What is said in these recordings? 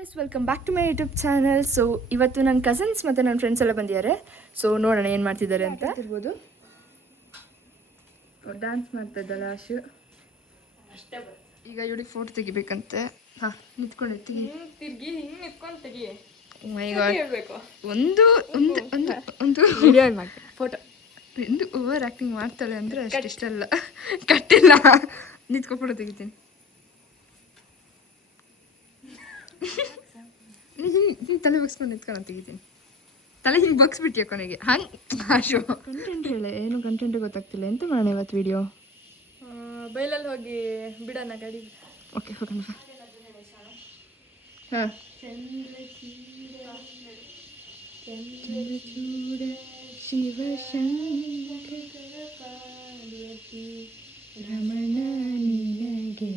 Guys welcome back to my YouTube channel. So ಇವತ್ತು ನನ್ನ cousins ಮತ್ತು ನನ್ನ ಫ್ರೆಂಡ್ಸ್ ಎಲ್ಲ ಬಂದಿದ್ದಾರೆ. ಸೊ ನೋಡೋಣ ಏನು ಮಾಡ್ತಿದ್ದಾರೆ ಅಂತ. ಇರ್ಬೋದು ಡ್ಯಾನ್ಸ್ ಮಾಡ್ತಾ ಇದ್ದಲ್ಲ ಆಶು. ಈಗ ಇವಳಿಗೆ ಫೋಟೋ ತೆಗಿಬೇಕಂತೆ. ಹಾಂ ನಿಂತ್ಕೊಂಡು ತಿರ್ಗಿ ಹಿಂಗೆ ನಿಂತ್ಕೊಂಡು ತೆಗಿ. ಒಂದು ಒಂದು ಒಂದು ಒಂದು ವಿಡಿಯೋ ಮಾಡಿ ಫೋಟೋ ಎಂದು ಓವರ್ ಆ್ಯಕ್ಟಿಂಗ್ ಮಾಡ್ತಾಳೆ ಅಂದರೆ ಅಷ್ಟಿಷ್ಟಲ್ಲ. ಕಟ್ಟಿಲ್ಲ ನಿಂತ್ಕೊಂಡು ಫೋಟೋ ತೆಗಿತೀನಿ. ತಲೆ ಬಗ್ಸ್ಕೊಂಡು ನಿಂತ್ಕೊಂಡು ತೆಗಿತೀನಿ. ತಲೆ ಹಿಂಗೆ ಬಗ್ಸ್ಬಿಟ್ಟು ಕೊನೆಗೆ ಹಂಗೆ ಆಶು. ಕಂಟೆಂಟ್ ಹೇಳೆ, ಏನು ಕಂಟೆಂಟ್ ಗೊತ್ತಾಗ್ತಿಲ್ಲ. ಎಂತ ಮಾಡೋಣ ಇವತ್ತು ವಿಡಿಯೋ? ಬೈಲಲ್ಲಿ ಹೋಗಿ ಬಿಡೋಣ ಗಾಡಿ. ಓಕೆ ಹೋಗೋಣ. ಹಾಂ ಚಂದ್ರಚೂಡ ಶಿವಶಂಕರ ಪಾರ್ವತಿ ರಮಣ ನಿನಗೆ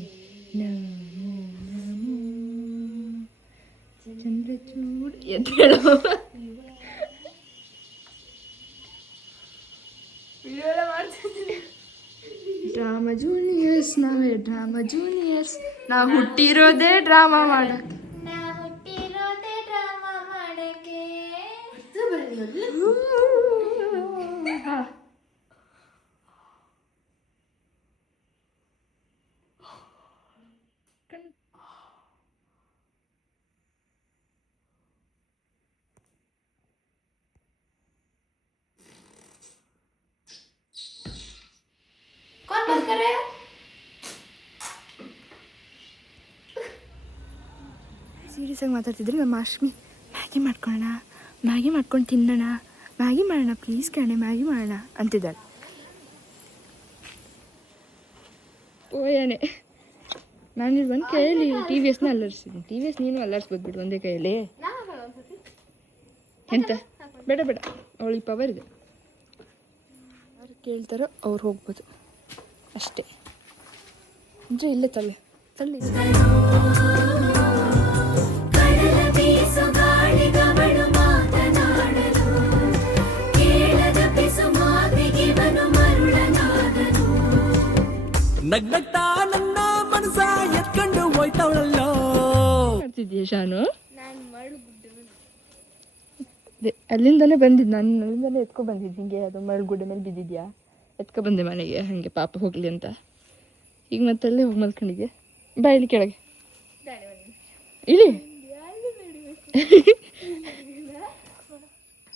ನಮೋ ನಮೋ ಚಂದ್ರಚೂಡ ಎದ್ದೇಳು. ವಿಡಿಯೋ ಎಲ್ಲ ಮಾಡ್ತಿದ್ದೀನಿ. ಡ್ರಾಮಾ ಜೂನಿಯರ್ಸ್, ನಾವೇ ಡ್ರಾಮಾ ಜೂನಿಯರ್ಸ್. ನಾವು ಹುಟ್ಟಿರೋದೇ ಡ್ರಾಮಾ ಮಾಡಕ್ಕೆ. ಸೀರಿಯಸ್ ಆಗಿ ಮಾತಾಡ್ತಿದ್ರೆ ನಮ್ಮ ಆಶ್ಮಿ ಮ್ಯಾಗಿ ಮಾಡ್ಕೊಳ್ಳೋಣ, ಮ್ಯಾಗಿ ಮಾಡ್ಕೊಂಡು ತಿನ್ನೋಣ, ಮ್ಯಾಗಿ ಮಾಡೋಣ ಪ್ಲೀಸ್ ಕಣೆ, ಮ್ಯಾಗಿ ಮಾಡೋಣ ಅಂತಿದ್ದಾಳೆ. ಓಯನೇ ನಾನು ಒಂದು ಕೈಯಲ್ಲಿ ಟಿ ವಿ ಎಸ್ನ ಅಲ್ಲರ್ಸಿದ್ದೀನಿ. ಟಿ ವಿ ಎಸ್ ನೀನು ಅಲ್ಲರ್ಸ್ಬೋದು ಬಿಡು ಒಂದೇ ಕೈಯಲ್ಲಿ. ಎಂತ ಬೇಡ ಬೇಡ, ಅವಳಿಗೆ ಪವರ್ ಇದೆ. ಯಾರು ಕೇಳ್ತಾರೋ ಅವ್ರು ಹೋಗ್ಬೋದು ಅಷ್ಟೇ. ಅಂದರೆ ಇಲ್ಲೇ ತಳ್ಳಿ ತಳ್ಳಿ. ನಗ್ನಗ್ತಾ ನನ್ನ ಮನಸ ಎತ್ಕೊಂಡು ಹೋಯ್ತವಳಲ್ಲೋ. ಮಾಡ್ತಿದ್ದೀಯ ಶಾನು? ಅಲ್ಲಿಂದನೇ ಬಂದಿದ್ದು ನಾನು, ಅಲ್ಲಿಂದನೇ ಎತ್ಕೊ ಬಂದಿದ್ದು. ಹಿಂಗೆ ಅದು ಮರಳುಗುಡ್ಡೆ ಮೇಲೆ ಬಿದ್ದಿದ್ಯಾ, ಎತ್ಕೊ ಬಂದೆ ಮನೆಗೆ ಹಾಗೆ ಪಾಪ ಹೋಗಲಿ ಅಂತ. ಈಗ ಮತ್ತಲ್ಲೇ ಹೋಗಿ ಮಲ್ಕೊಂಡಿದ್ಯಾ. ಬಾ ಇಲ್ಲಿ ಕೆಳಗೆ ಇಳಿ.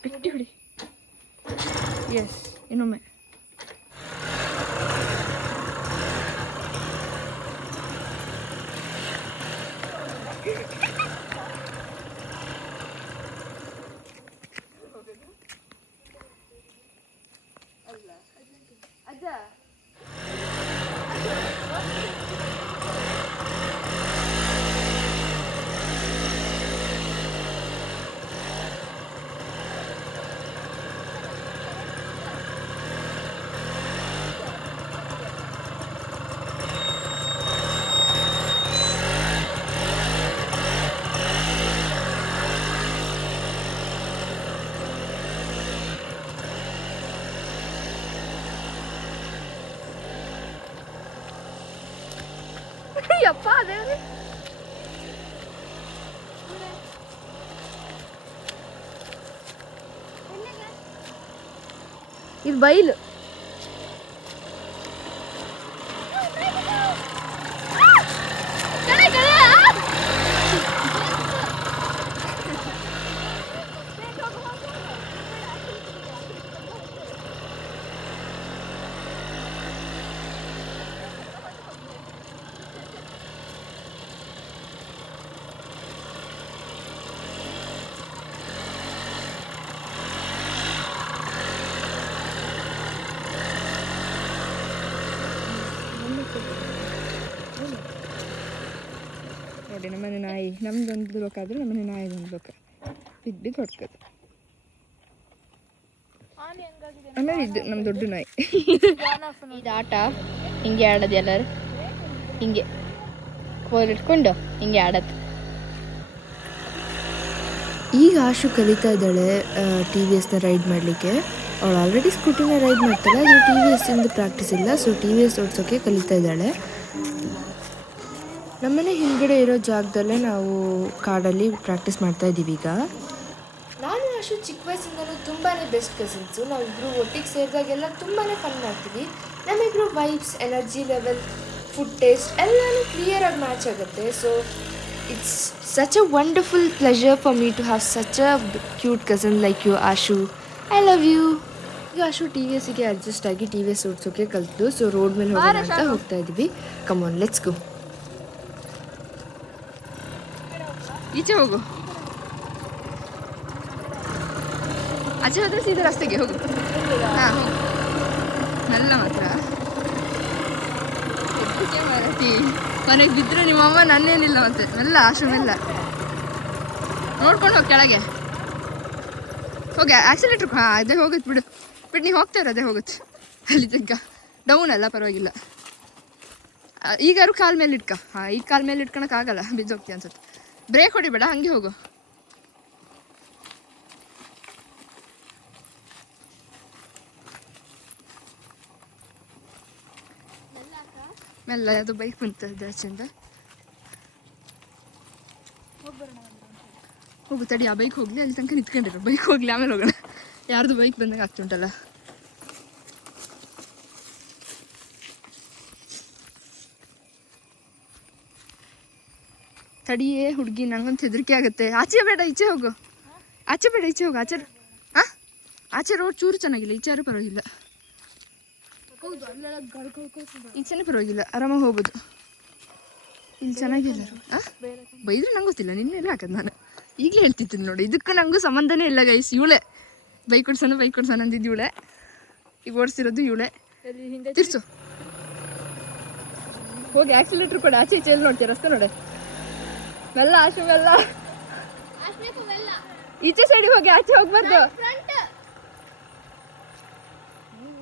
ಗಟ್ಟಿ ಹೊಡಿ. ಎಸ್ ಇನ್ನೊಮ್ಮೆ. ಯಪ್ಪ ದೇವ್ರೆ, ಇದು ಬೈಲು. ನೋಡಿ ನಮ್ಮನೆ ನಾಯಿ, ನಮ್ದೊಂದು ಲೋಕ ಆದ್ರೆ ನಮ್ಮನೆ ನಾಯಿದೊಂದು ಲೋಕ. ಬಿದ್ದು ಬಿದ್ದು ಹೊಡ್ಕೋದು. ಆಮೇಲೆ ಇದು ನಮ್ಮ ದೊಡ್ಡ ನಾಯಿ. ಇದು ಆಟ ಹಿಂಗೆ ಆಡೋದು, ಎಲ್ಲರೂ ಹಿಂಗೆ ಕೋಲ್ ಇಟ್ಕೊಂಡು ಹಿಂಗೆ ಆಡೋದು. ಈಗ ಆಶು ಕಲಿತಾ ಇದ್ದಾಳೆ ಟಿ ವಿ ಎಸ್ನ ರೈಡ್ ಮಾಡಲಿಕ್ಕೆ. ಅವಳು ಆಲ್ರೆಡಿ ಸ್ಕೂಟಿನ ರೈಡ್ ಮಾಡ್ತಾಳೆ, ಆದರೆ ಟಿ ವಿ ಎಸ್ಸಿಂದು ಪ್ರಾಕ್ಟೀಸ್ ಇಲ್ಲ. ಸೊ ಟಿ ವಿ ಎಸ್ ಓಡಿಸೋಕ್ಕೆ ಕಲಿತಾ ಇದ್ದಾಳೆ. ನಮ್ಮನೆ ಹಿಂದ್ಗಡೆ ಇರೋ ಜಾಗದಲ್ಲೇ ನಾವು ಕಾಡಲ್ಲಿ ಪ್ರಾಕ್ಟೀಸ್ ಮಾಡ್ತಾ ಇದ್ದೀವಿ ಈಗ. ನಾನು ಅಷ್ಟು ಚಿಕ್ಕ ವಯಸ್ಸಿಂದಲೂ ತುಂಬಾ ಬೆಸ್ಟ್ ಕಸಿನ್ಸು. ನಾವಿಬ್ಬರು ಒಟ್ಟಿಗೆ ಸೇರಿದಾಗೆಲ್ಲ ತುಂಬಾ ಫನ್ ಮಾಡ್ತೀವಿ. ನಮ್ಮಿಬ್ಬರು vibes, energy level, food taste ಎಲ್ಲನೂ ಕ್ಲಿಯರಾಗಿ ಮ್ಯಾಚ್ ಆಗುತ್ತೆ. So it's such a wonderful pleasure for me to have such a cute cousin like you Ashu. I love you. ಈಗ ಅಶು ಟಿ ವಿ ಎಸ್ಸಿಗೆ ಅಡ್ಜಸ್ಟ್ ಆಗಿ ಟಿ ವಿ ಎಸ್ ಓಡಿಸೋಕೆ ಕಲಿತು. So road ಮೇಲೆ ಹೋಗೋಣ ಅಂತ ಹೋಗ್ತಾ ಇದ್ದೀವಿ. Come on, let's go. ಈಚೆ ಹೋಗು, ಆಚೆ ಹೋದ್ರೆ ಸೀದಾ ರಸ್ತೆಗೆ ಹೋಗು. ಹಾಂ ಹೋಗು, ಮೆಲ್ಲ ಮಾತ್ರ. ಎದ್ದಕ್ಕೆ ಮರತಿ ಮನೆಗೆ ಬಿದ್ದರೆ ನಿಮ್ಮಮ್ಮ ನನ್ನೇನಿಲ್ಲ ಮತ್ತೆ. ಮೆಲ್ಲ ಆಶು, ಮೆಲ್ಲ ನೋಡ್ಕೊಂಡು ಹೋಗಿ ಕೆಳಗೆ ಹೋಗಿ. ಆಕ್ಸಿಲೇಟ್ರ್ ಹಾಂ ಅದೇ ಹೋಗುತ್ತೆ ಬಿಡು. ಬಿಟ್ಟು ನೀವು ಹೋಗ್ತಾ ಇರೋ ಅದೇ ಹೋಗುತ್ತೆ. ಅಲ್ಲಿ ತಗ್ಗ ಡೌನ್ ಅಲ್ಲ, ಪರವಾಗಿಲ್ಲ. ಈಗಾರು ಕಾಲ ಮೇಲೆ ಇಟ್ಕ. ಹಾಂ, ಈಗ ಕಾಲ ಮೇಲೆ ಇಟ್ಕೊಳಕ್ಕಾಗಲ್ಲ, ಬಿದ್ದೋಗ್ತೀಯ ಅನ್ಸುತ್ತೆ. ಬ್ರೇಕ್ ಹೊಡಿಬೇಡ, ಹಂಗೆ ಹೋಗು. ಮೆಲ್ಲ, ಅದು ಬೈಕ್ ಬಂತದ್ದು ಆಚೆಯಿಂದ. ಹೋಗು ತಡಿ, ಆ ಬೈಕ್ ಹೋಗಲಿ, ಅಲ್ಲಿ ತನಕ ನಿಂತ್ಕೊಂಡಿರು. ಬೈಕ್ ಹೋಗಲಿ, ಆಮೇಲೆ ಹೋಗೋಣ. ಯಾರ್ದು ಬೈಕ್ ಬಂದಂಗೆ ಆಗ್ತುಂಟಲ್ಲ. ತಡಿಯೇ ಹುಡುಗಿ, ನಂಗೊಂದು ಹೆದರಿಕೆ ಆಗುತ್ತೆ. ಆಚೆ ಬೇಡ, ಈಚೆ ಹೋಗು. ಆಚೆ ಬೇಡ, ಈಚೆ ಹೋಗು. ಆಚೆ ಹಾಂ, ಆಚೆ ರೋಡ್ ಚೂರು ಚೆನ್ನಾಗಿಲ್ಲ, ಈಚೆ ಪರವಾಗಿಲ್ಲ. ಈಚೆನೇ ಪರವಾಗಿಲ್ಲ, ಆರಾಮಾಗಿ ಹೋಗ್ಬೋದು. ಇಲ್ಲಿ ಚೆನ್ನಾಗಿಲ್ಲ. ಹಾಂ, ಬೈದ್ರೆ ನಂಗೆ ಗೊತ್ತಿಲ್ಲ, ನಿನ್ನೆಲ್ಲ ಹಾಕೋದು ನಾನು. ಈಗಲೇ ಹೇಳ್ತಿದ್ದೀನಿ ನೋಡಿ, ಇದಕ್ಕೂ ನನಗೂ ಸಂಬಂಧನೇ ಇಲ್ಲ ಗೈಸ್. ಇವಳೆ ಬೈಕ್ ಕೊಡ್ಸೋಣ ಅಂದಿದ್ದು ಇವಳೆ. ಈಗ ಓಡಿಸಿರೋದು ಇವಳೆ. ತಿರ್ಸು ಹೋಗಿ, ಆಕ್ಸಿಲೇಟ್ರ್ ಕೊಡಿ. ಆಚೆ ಈಚೆ ಎಲ್ಲಿ ನೋಡ್ತೀಯ? ರಸ್ತೆ ನೋಡಿ. ಮೆಲ್ಲ ಆಶು, ಮೆಲ್ಲ. ಈಚೆ ಸೈಡಿಗೆ ಹೋಗಿ, ಆಚೆ ಹೋಗ್ಬಾರ್ದು.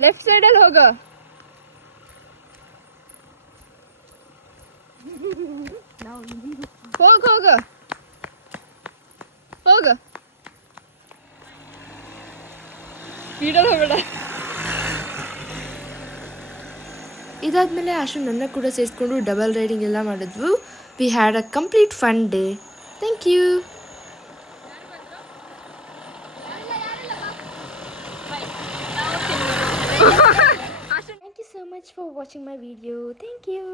ಲೆಫ್ಟ್ ಸೈಡಲ್ಲಿ ಹೋಗು. ಹೋಗು ಸ್ಪೀಡಲ್ಲಿ ಹೋಗಬೇಡ. ಇದಾದ್ಮೇಲೆ ಆಶು ನನ್ನ ಕೂಡ ಸೇರಿಸ್ಕೊಂಡು ಡಬಲ್ ರೈಡಿಂಗ್ ಎಲ್ಲ ಮಾಡಿದ್ವು. We had a complete fun day. Thank you. Thank you so much for watching my video. Thank you.